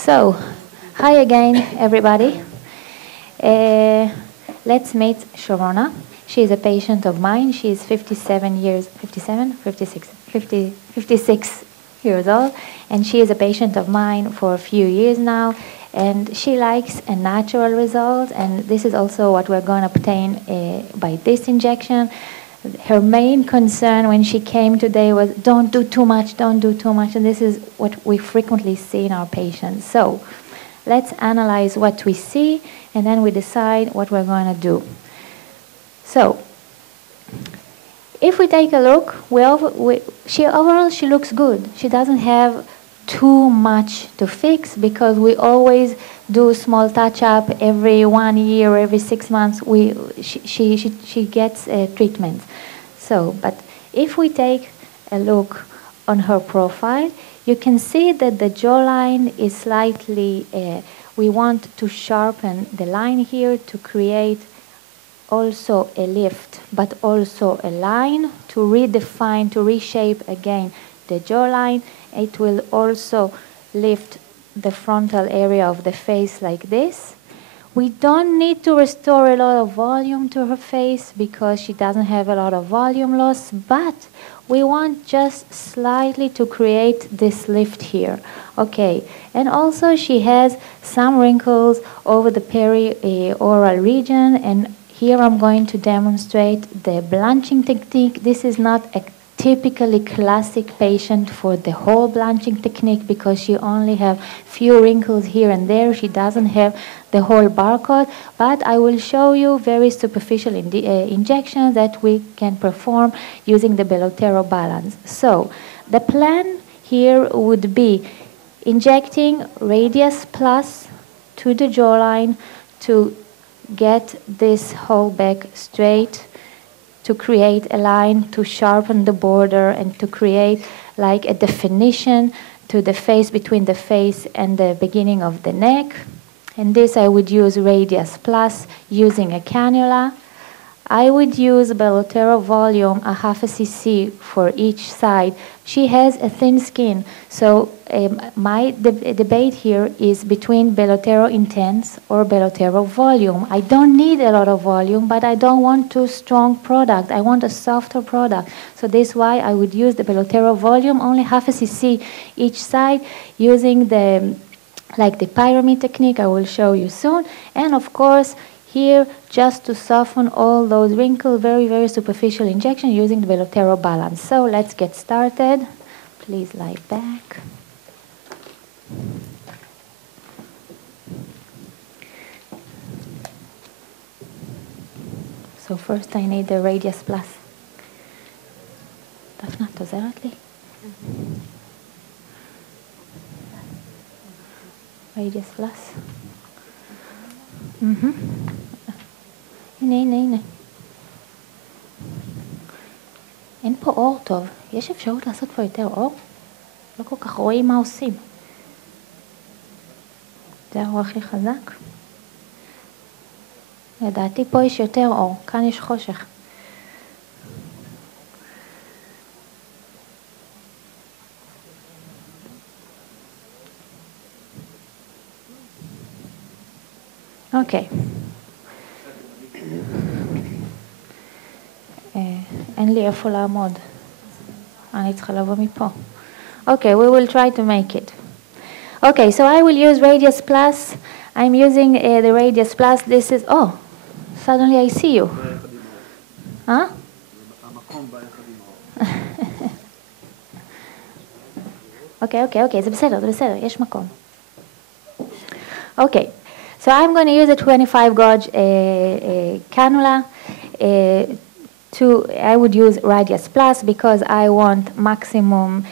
So, hi again, everybody. Let's meet Sharona. She is a patient of mine. She is 56 years old, and she is a patient of mine for a few years now, and she likes a natural result, and this is also what we're going to obtain by this injection. Her main concern when she came today was, don't do too much, and this is what we frequently see in our patients. So let's analyze what we see, and then we decide what we're going to do. So if we take a look, overall she looks good. She doesn't have too much to fix because we always do small touch-up every 1 year, every 6 months. She gets treatment. So, but if we take a look on her profile, you can see that the jawline is slightly, we want to sharpen the line here to create also a lift, but also a line to redefine, to reshape again the jawline. It will also lift the frontal area of the face like this. We don't need to restore a lot of volume to her face because she doesn't have a lot of volume loss, but we want just slightly to create this lift here. Okay, and also she has some wrinkles over the peri-oral region, and here I'm going to demonstrate the blanching technique. This is not a typically classic patient for the whole blanching technique because she only have few wrinkles here and there. She doesn't have the whole barcode, but I will show you very superficial injections that we can perform using the Belotero balance. So the plan here would be injecting Radias Plus to the jawline to get this whole back straight, to create a line, to sharpen the border, and to create like a definition to the face, between the face and the beginning of the neck. And this I would use Radias Plus using a cannula. I would use Belotero volume, a 0.5 cc for each side. She has a thin skin, so my debate here is between Belotero Intense or Belotero Volume. I don't need a lot of volume, but I don't want too strong product. I want a softer product. So this is why I would use the Belotero Volume, only 0.5 cc each side, using the pyramid technique I will show you soon. And of course, here, just to soften all those wrinkles, very, very superficial injection using the Belotero balance. So let's get started. Please lie back. So first I need the Radius Plus. דפנה, את עוזרת לי? Radius Plus. הנה. אין פה אור טוב. יש אפשרות לעשות פה יותר אור? לא כל כך רואים מה עושים. זה האור הכי חזק. לדעתי פה יש יותר אור. כאן יש חושך. אוקיי. אין לי איפה לעמוד. אני צריכה לבוא מפה. Okay, we will try to make it. Okay, so I will use Radius Plus. I'm using the Radius Plus. This is, oh, suddenly I see you. Huh? Okay, זה בסדר, יש מקום. Okay, so I'm going to use a 25 gauge cannula. I would use Radius Plus because I want maximum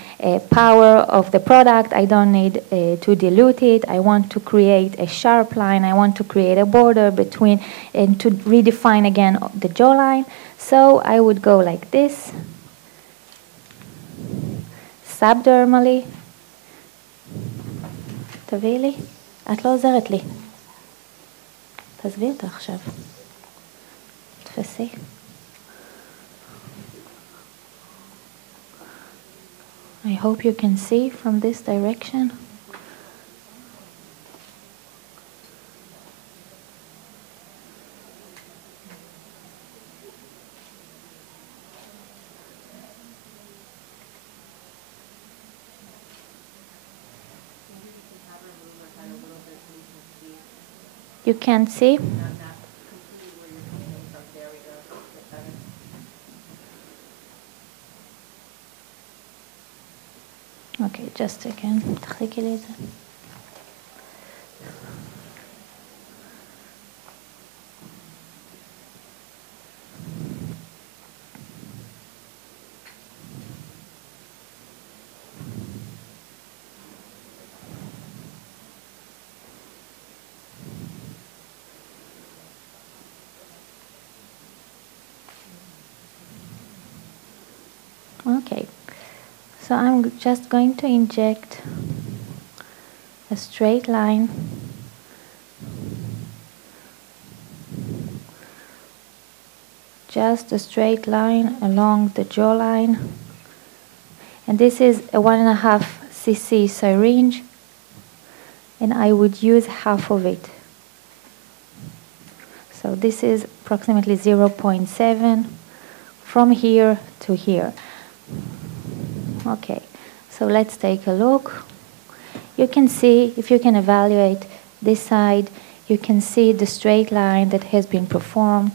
power of the product. I don't need to dilute it. I want to create a sharp line. I want to create a border between and to redefine again the jawline. So I would go like this, subdermally. תביאי לי. את לא עוזרת לי. תעזבי אותה עכשיו. תפסי. I hope you can see from this direction. You can't see? Okay, just a second. תחזיקי לי את זה. Okay, so I'm just going to inject a straight line just a straight line along the jawline, and this is a 1.5 cc syringe, and I would use half of it. So this is approximately 0.7 from here to here. Okay, so let's take a look. You can see, if you can evaluate this side, you can see the straight line that has been performed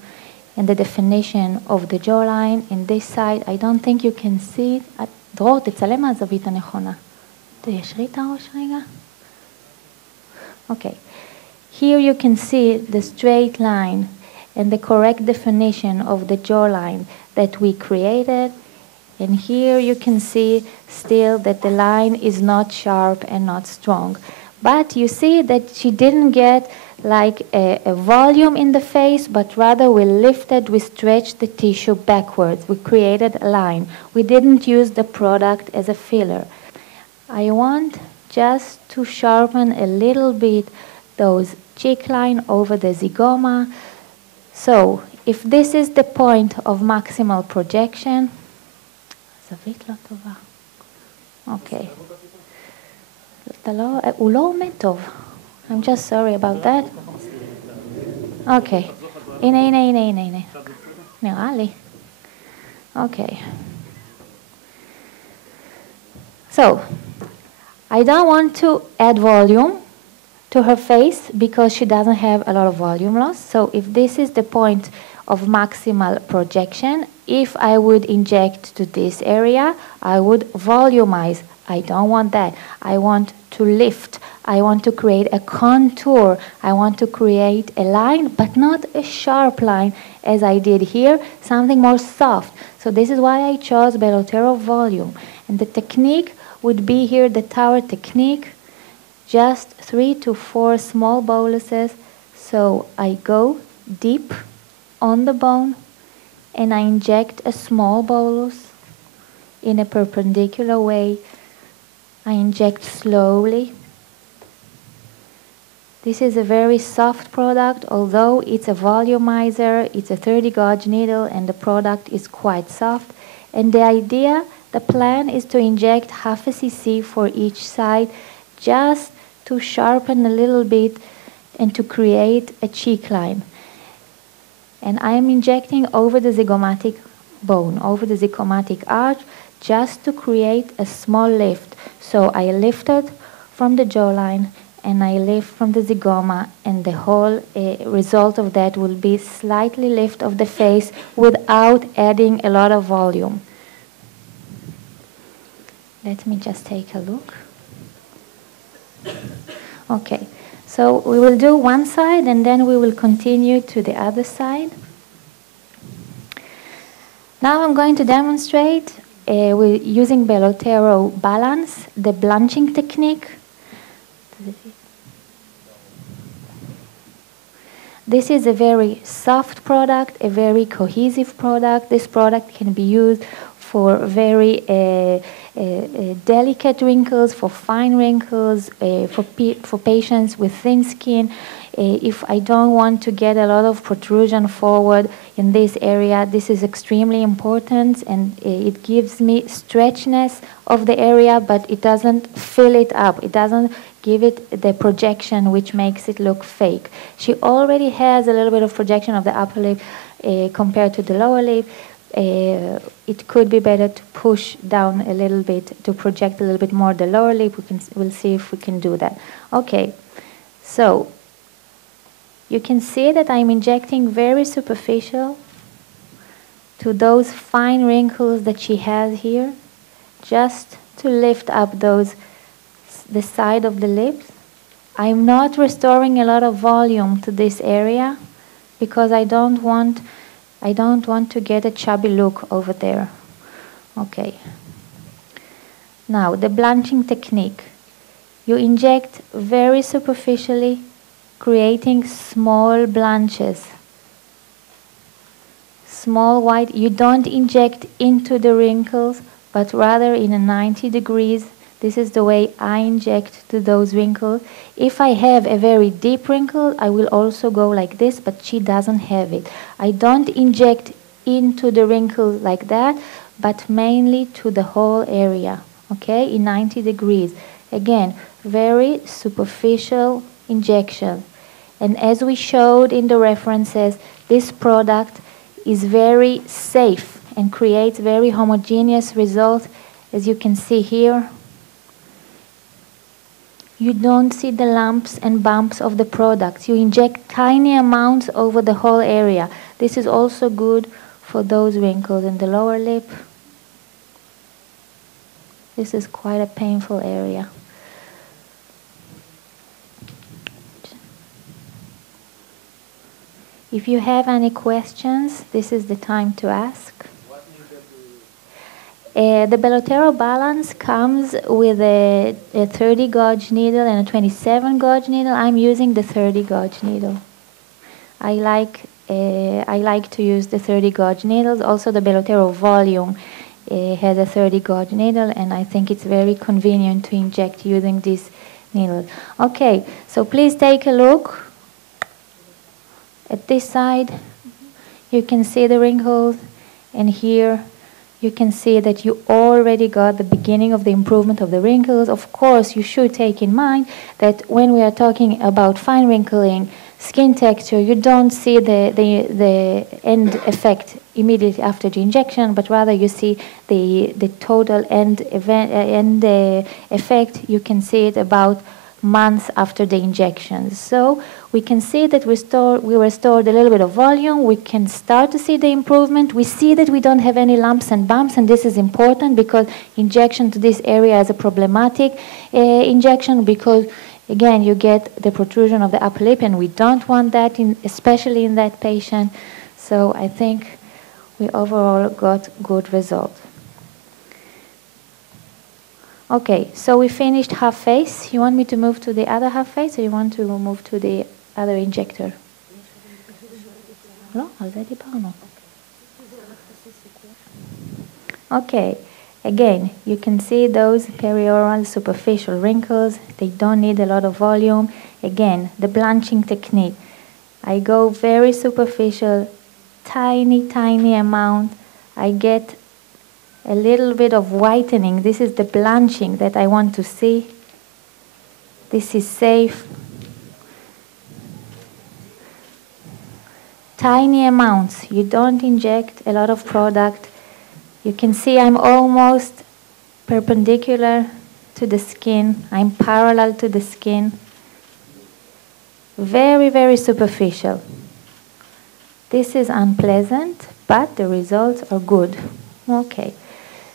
and the definition of the jawline. In this side, I don't think you can see it. דרור, תצלם מהזווית הנכונה. תיישרי את הראש רגע. Okay, here you can see the straight line and the correct definition of the jawline that we created. And here you can see still that the line is not sharp and not strong. But you see that she didn't get like a volume in the face, but rather we lifted, we stretched the tissue backwards. We created a line. We didn't use the product as a filler. I want just to sharpen a little bit those cheek line over the zygoma. So if this is the point of maximal projection, זווית לא טובה. אוקיי. הוא לא עומד טוב. I'm just sorry about that. אוקיי. הנה. נראה לי. אוקיי. So, I don't want to add volume to her face because she doesn't have a lot of volume loss. So if this is the point of maximal projection, if I would inject to this area, I would volumize. I don't want that. I want to lift. I want to create a contour. I want to create a line, but not a sharp line as I did here, something more soft. So this is why I chose Belotero volume. And the technique would be here, the tower technique, just 3 to 4 small boluses. So I go deep on the bone, and I inject a small bolus in a perpendicular way. I inject slowly. This is a very soft product, although it's a volumizer, it's a 30 gauge needle, and the product is quite soft. And the idea, the plan is to inject half a cc for each side, just to sharpen a little bit and to create a cheek line. And I am injecting over the zygomatic bone, over the zygomatic arch, just to create a small lift. So I lifted from the jawline and I lift from the zygoma, and the whole result of that will be slightly lift of the face without adding a lot of volume. Let me just take a look. Okay. So we will do one side and then we will continue to the other side. Now I'm going to demonstrate with using Belotero balance, the blanching technique. This is a very soft product, a very cohesive product. This product can be used for very delicate wrinkles, for fine wrinkles, for patients with thin skin. If I don't want to get a lot of protrusion forward in this area, this is extremely important, and it gives me stretchiness of the area, but it doesn't fill it up. It doesn't give it the projection which makes it look fake. She already has a little bit of projection of the upper lip compared to the lower lip. It could be better to push down a little bit, to project a little bit more the lower lip. We'll see if we can do that. Okay, so You can see that I'm injecting very superficial to those fine wrinkles that she has here, just to lift up the side of the lips. I'm not restoring a lot of volume to this area because I don't want to get a chubby look over there. Okay. Now, the blanching technique. You inject very superficially, creating small blanches. Small white. You don't inject into the wrinkles, but rather in a 90 degrees. This is the way I inject to those wrinkles. If I have a very deep wrinkle, I will also go like this, but she doesn't have it. I don't inject into the wrinkle like that, but mainly to the whole area, okay, in 90 degrees. Again, very superficial injection. And as we showed in the references, this product is very safe and creates very homogeneous results. As you can see here, you don't see the lumps and bumps of the products. You inject tiny amounts over the whole area. This is also good for those wrinkles in the lower lip. This is quite a painful area. If you have any questions, this is the time to ask. The Belotero balance comes with a 30 gauge needle and a 27 gauge needle. I'm using the 30 gauge needle. I like to use the 30 gauge needles. Also, the Belotero volume has a 30 gauge needle, and I think it's very convenient to inject using this needle. Okay, so please take a look at this side. You can see the wrinkles, and here you can see that you already got the beginning of the improvement of the wrinkles. Of course, you should take in mind that when we are talking about fine wrinkling, skin texture, you don't see the end effect immediately after the injection, but rather you see the total end effect. You can see it about months after the injections. So we can see that we restored a little bit of volume. We can start to see the improvement. We see that we don't have any lumps and bumps, and this is important because injection to this area is a problematic injection because, again, you get the protrusion of the upper lip, and we don't want that, especially in that patient. So I think we overall got good results. Okay, so we finished half face. You want me to move to the other half face, or you want to move to the other injector? לא, על זה דיברנו. Okay, again, you can see those perioral superficial wrinkles. They don't need a lot of volume. Again, the blanching technique. I go very superficial, tiny amount. I get a little bit of whitening. This is the blanching that I want to see. This is safe. Tiny amounts. You don't inject a lot of product. You can see I'm almost perpendicular to the skin. I'm parallel to the skin. Very superficial. This is unpleasant, but the results are good. Okay.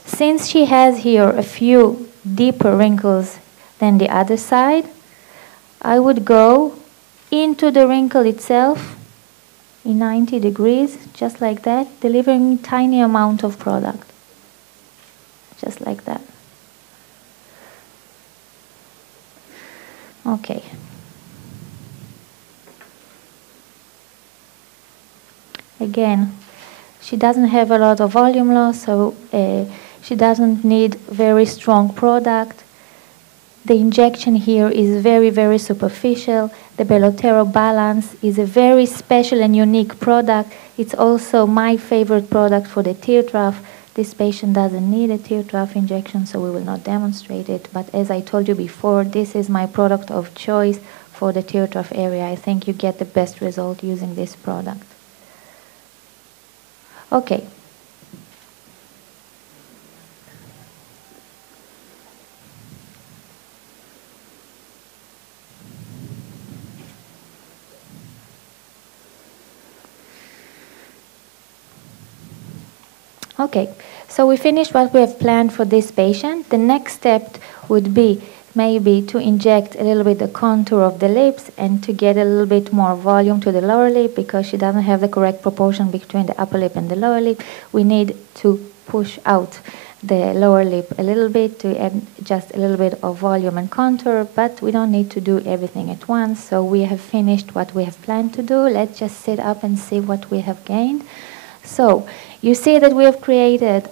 Since she has here a few deeper wrinkles than the other side, I would go into the wrinkle itself in 90 degrees, just like that, delivering tiny amount of product. Just like that. Okay. Again, she doesn't have a lot of volume loss, so she doesn't need very strong product. The injection here is very superficial. The Belotero balance is a very special and unique product. It's also my favorite product for the tear trough. This patient doesn't need a tear trough injection, so we will not demonstrate it. But as I told you before, this is my product of choice for the tear trough area. I think you get the best result using this product. Okay. Okay, so we finished what we have planned for this patient. The next step would be maybe to inject a little bit the contour of the lips and to get a little bit more volume to the lower lip, because she doesn't have the correct proportion between the upper lip and the lower lip. We need to push out the lower lip a little bit to add just a little bit of volume and contour, but we don't need to do everything at once. So we have finished what we have planned to do. Let's just sit up and see what we have gained. So you see that we have created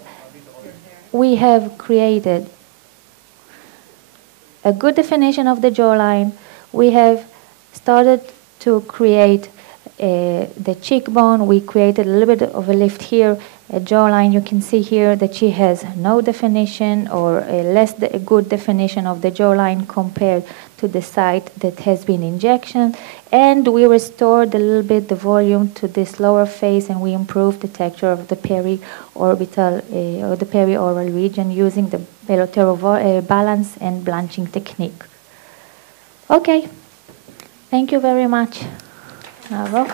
a good definition of the jawline. We have started to create the cheekbone. We created a little bit of a lift here, a jawline. You can see here that she has no definition or a good definition of the jawline compared to the site that has been injection. And we restored a little bit the volume to this lower face, and we improved the texture of the peri-orbital or the peri-oral region using the Belotero balance and blanching technique. Okay, thank you very much. Bravo.